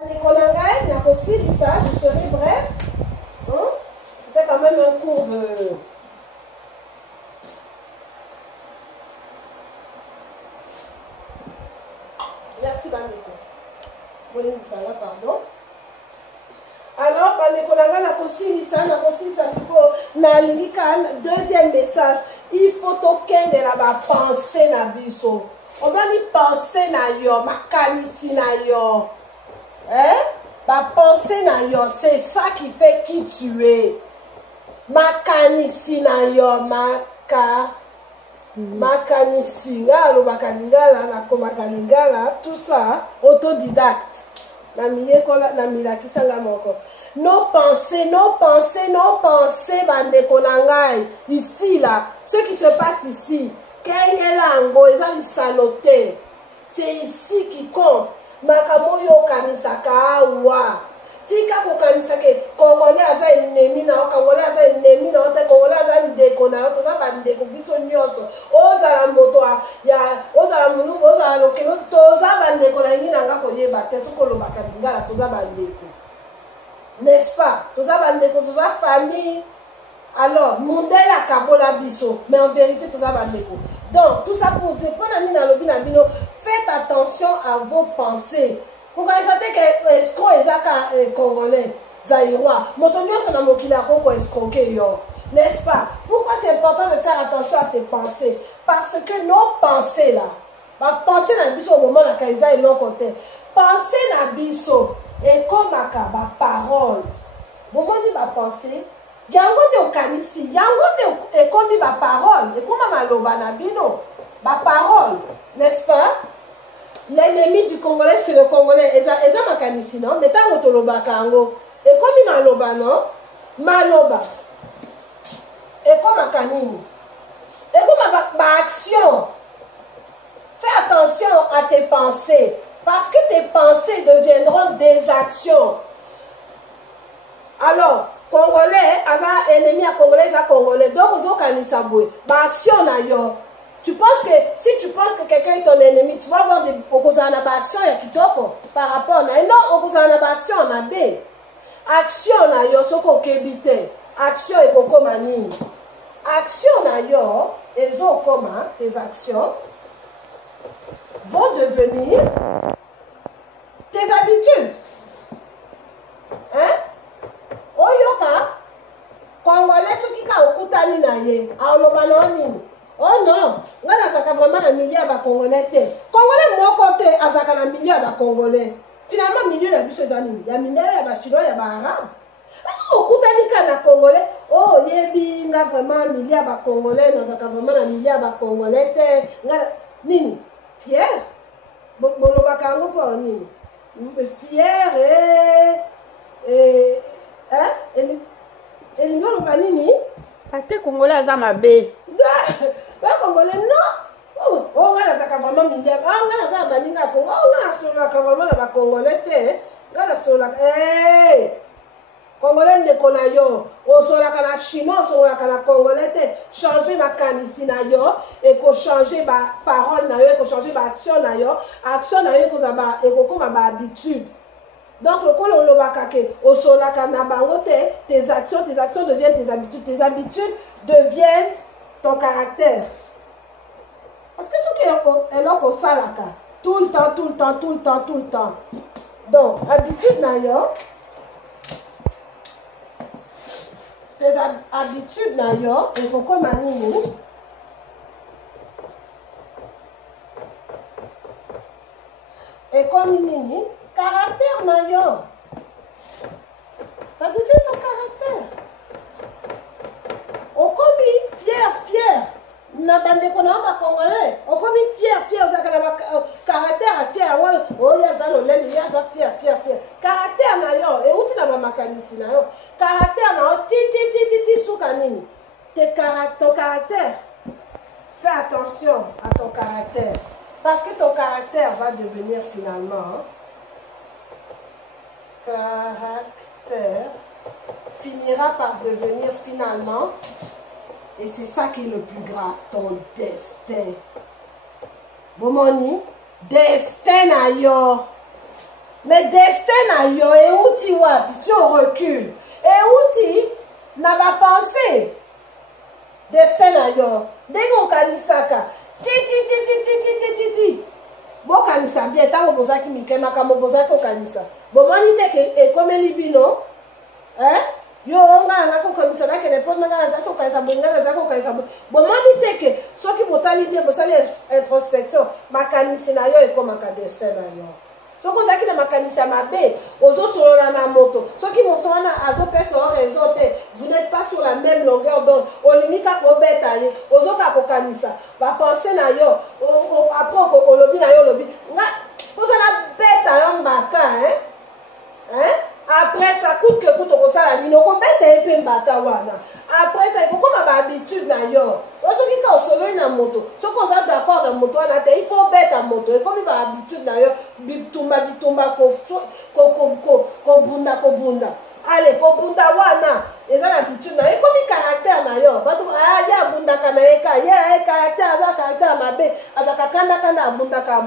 Ça, je serai bref. Hein? C'était quand même un cours de... Merci Bandeko. Oui, ça va, pardon. Alors, Bandeko Nanga na kosi ça, deuxième message. Il faut tokende la ba penser na biso. On va lui penser na yo, makanisi na yo. Hein? Ba penser na yo, c'est ça qui fait qui tu es. Makanisi na yo, makanisi ngalo bakalingala na komakalingala, tout ça autodidacte. Na miyekola na milakisanga moko. Nos pensées, Bandeko Nangai. Ici là, ce qui se passe ici, Kengelango, ils sanoté. C'est ici qui compte. Makamoyo kanisaka wa. Tika ko kanisake Congolais aza ennemi na Congolais aza ennemi na te Congolais aza ndeko na to za bandeko biso nyoso. Ozala moto ya ozala munu ozala lokelo to za bandeko na ngina nga ko yeba te sokolo bakabingala to za bandeko. N'est-ce pas? To za bandeko to za famille. Alors, Mondela Kabola Biso, mais en vérité, tout ça va déco. Donc, tout ça pour dire, faites attention à vos pensées. Vous connaissez que escroc et congolais, zaïrois, motonio son amokila koko escroqué yo. N'est-ce pas? Pourquoi c'est important de faire attention à ses pensées? Parce que nos pensées là, ma pensée na biso au moment la kaisa et l'autre côté. Pensée na biso et comme ma parole. Moment ni ma pensée. Yango ne okanisi, yango ne ekomi ba parole, ekoma maloba na bino, ba parole, n'est-ce pas? L'ennemi du Congolais c'est le Congolais, eza makanisi non, mais tango toloba kango, ekomi maloba non, maloba, ekoma kanini, ekoma ba action. Fais attention à tes pensées, parce que tes pensées deviendront des actions. Alors, Congolais, aza ennemi à Congolais, à Congolais. Donc, aux okanisaboué. Bah, action na yo. Tu penses que, si tu penses que quelqu'un est ton ennemi, tu vas avoir des okozana ba action ya kitoko par rapport na non okozana ba action na B. Action na yo soko kebite. Action et koko mani. Action na yo ezo koma tes actions vont devenir tes habitudes. Hein? Oyoka, Congolais ceux qui ka okutani na ye, aoloba na nini? Oh non, ngana saka vraiment na milieu ba Congolais te. Congolais moko te azaka na milieu ba Congolais. Finalement milieu na biso ezani, ya mindele ya ba chinois ya ba arabe. Est-ce okutani ka na Congolais? Oh yebi nga vraiment milieu ba Congolais, na zaka vraiment na milieu ba Congolais te. Ngana nini? Fier? Boloba kango po nini? Fier et hein? Et nous nini? Parce que Congolais a ma bé. Pas Congolais non. Oh, on a la vraiment milliard. On a la baninga Congo. On a sur la vraiment la Congolais te. On a sur la Congolais ne connaît yo. On sur la cana chinois, sur la cana Congolais te. Changer ma canisi na yo et ko changer ba parole na yo et ko changer ba action na yo. Action na yo ko za ba et ko ba habitude. Donc, le tes actions deviennent tes habitudes deviennent ton caractère. Parce que ce qui est là, tout le temps. Donc, habitude d'ailleurs, tes habitudes d'ailleurs, et pourquoi manini? Et comme nini? Caractère nayo. Ça devient ton caractère. On commis fier. Na bande qu'on a Congolais. On commis fier. Caractère fier. Oh ya za lolem, ya za fier. Caractère nayo. Et où tu n'as pas makanisi nayo. Caractère nayo. Ti soukanini. Ton caractère. Fais attention à ton caractère. Parce que ton caractère va devenir finalement caractère finira par devenir finalement, et c'est ça qui est le plus grave, ton destin. Bomoni, destin ayo. mais destin na yo euti wapi si on recule euti na bapense destin na yo ndenge okanisaka ti bokanisa bien ntango bozalaki mike makambo bozalaki okanisa bomoni te ke ekomeli bino yo nga nazalaki okanisa nakende mpo nga nazalaki okanisa boye nga nazalaki okanisa boye bomoni te ke soki botali bien bosali introspection makanisi na yo ekomaka destin na yo soki ozalaki na makanisi ya mabe ozosolola na moto soki moto wana azopesa o raison te vous n'êtes pas sur la même longueur d'onde olingi kaka obeta ye ozokaka kokanisa bapense na yo apres olobi na yo olobi nga ozala beta yo mbata après ça coûte que coûte okosala nini okobeta ye mpe mbata wana après ça ekokoma bahabitude na yo soki ka osololi na moto soki oza d'accord na moto wana te il faut beta moto ekomi bahabitude na yo bitumba kobunda ale kobunda wana eza na habitude na yo ekomi caractère na yo bato ye abundaka na ye ka ye caractère aza caractère ya mabe azaka kandakanda abundaka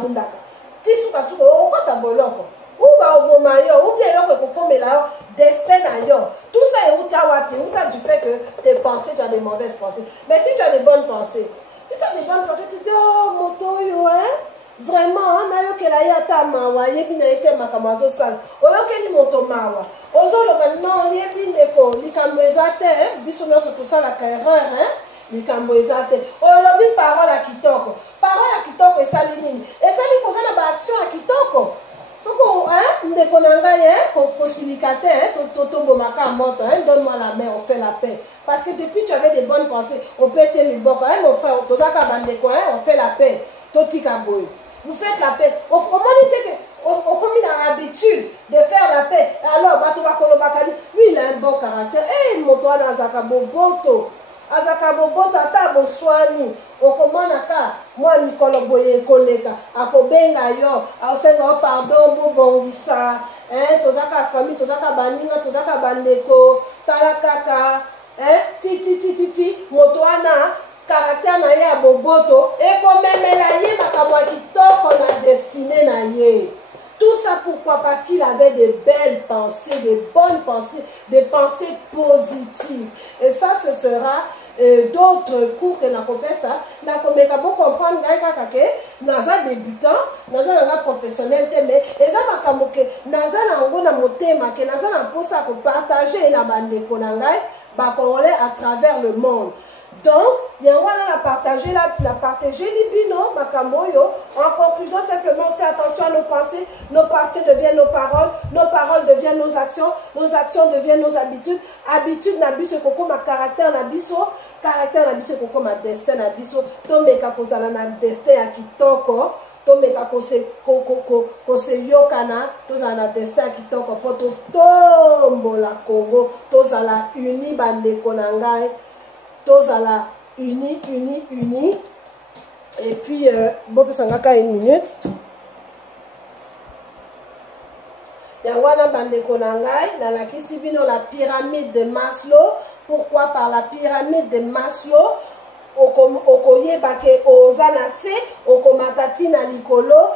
ti sukasuka okota boloko ou oboma yo ou bien eloko ekokomela yo destin na yo tout ça euta wapi euta du fait que tes pensées tu as des mauvaises pensées mais si tu as des bonnes pensées tu dis oh moto oyo vraiment nayokela ye ata mawa yebi na ye te makambo azosala oyokeli moto mawa ozoloba non yebi ndeko likambo eza te biso nyonso tosalaka erreur likambo eza te olobi parole ya kitoko esali nini esali koza na baaction ya kitoko soko ndeko na ngai kosilika te tobomaka moto donne-moi la main on fait la paix parce que depuis tu avais des bonnes pensées opesi liboko mon frère tozaka bandeko on fait la paix totika boye vous faites la paix omoni te ke okomi na habitude de faire la paix alors bato bakolobaka lui il a un bon caractère moto wana azaka boboto ata boswani okomonaka mwa mikolo boye ekoleka akobenga yo aosenga yo pardon bobongisa tozaka famille tozaka baninga tozaka bandeko tala kaka titi moto wana caractère na ye ya boboto ekomemela ye makambo ya kitoko na destinée na ye. Tout ça pourquoi? Parce qu'il avait de belles pensées, de bonnes pensées, des pensées positives. Et ça, ce sera d'autres cours que nous avons fait ça. Nous avons comprendre que nous sommes débutants, nous sommes professionnels, mais nous avons partager à travers le monde. Donc, il y a un partager les bino, makamoyo. En conclusion, simplement faire attention à nos pensées deviennent nos paroles deviennent nos actions deviennent nos habitudes nabiso koko ma caractère nabiso koko ma destin nabiso tomeka kozala na destin ya kitoko tomeka kose yokana tozala na destin ya kitoko po tombola Congo tozala uni bandeko na ngai tozala uni et puis bopesangaka une minute yangwana bandeko na ngai nalakisi bino la pyramide de Maslow. Pourquoi? Par la pyramide de Maslow okoyeba ke oza na se okomatati na likolo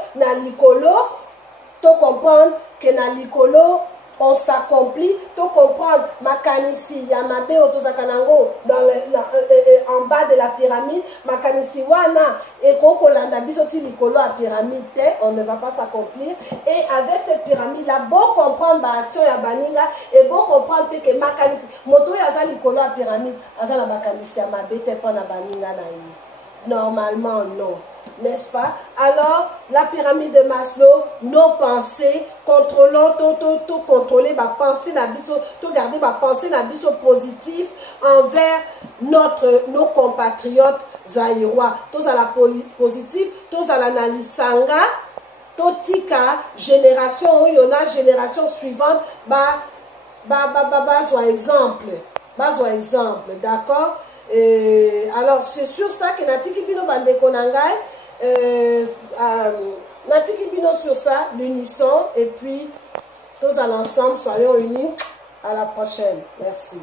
to comprendre que na likolo on s'accomplit, to comprendre makanisi ya mabe otozakanango en bas de la pyramide makanisi wana ekokolanda biso ti likolo ya pyramide te, on ne va pas s'accomplir. Et avec cette pyramide là bon comprendre ba action ya baninga et bon comprendre que makanisi moto ya za likolo ya pyramide azala makanisi ya mabe te pona baninga na ye. Normalement non, n'est-ce pas? Alors la pyramide de Maslow, nos pensées, contrôlons tout contrôler ma pensée n'habito, tout garder ma pensée n'habito positif envers nos compatriotes zaïrois. Tous à la positive, tous à l'analyse sanga, totika génération où il y en a génération suivante, soit exemple, d'accord? Alors c'est sur ça que natiki bino bandeko nangai natiki bino sur ça l'unisson et puis tous à l'ensemble soyons unis. À la prochaine, merci.